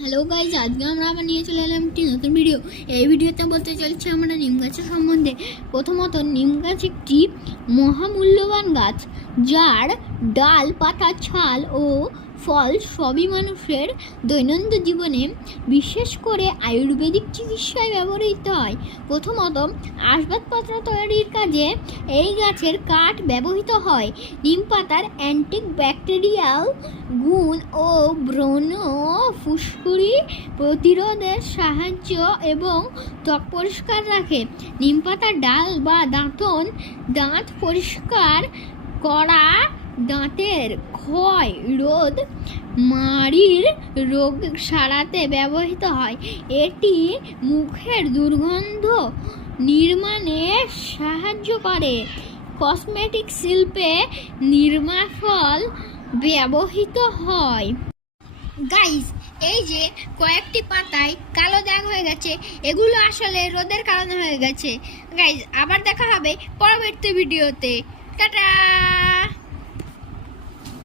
Hello guys, আজকে আমরা আবার নিয়ে চলে এলাম একটি নতুন ভিডিও। এই ভিডিওতে বলতে চলছে আমরা নিম গাছের সম্বন্ধে। প্রথমত, নিম গাছ একটি মহামূল্যবান গাছ, যার ডাল, পাতা, ছাল ও ফল সবই মানুষের দৈনন্দিন জীবনে, বিশেষ করে আয়ুর্বেদিক চিকিৎসায় ব্যবহৃত হয়। প্রথমত, আসবাবপত্র তৈরির কাজে এই গাছের কাঠ ব্যবহৃত হয়। নিম পাতার অ্যান্টিব্যাকটেরিয়াল গুণ ও ব্রণ ফুসকুড়ি প্রতিরোধের সাহায্য এবং ত্বক পরিষ্কার রাখে। নিম পাতার ডাল বা দাঁত পরিষ্কার করা, দাঁতের ক্ষয় রোধ, মাড়ির রোগ সারাতে ব্যবহৃত হয়। এটি মুখের দুর্গন্ধ নির্মাণে সাহায্য করে। কসমেটিক শিল্পে নির্মাফল ব্যবহৃত হয়। গাইস, এই যে কয়েকটি পাতায় কালো দাগ হয়ে গেছে, এগুলো আসলে রোদের কারণে হয়ে গেছে। গাইস, আবার দেখা হবে পরবর্তী ভিডিওতে। টাটা।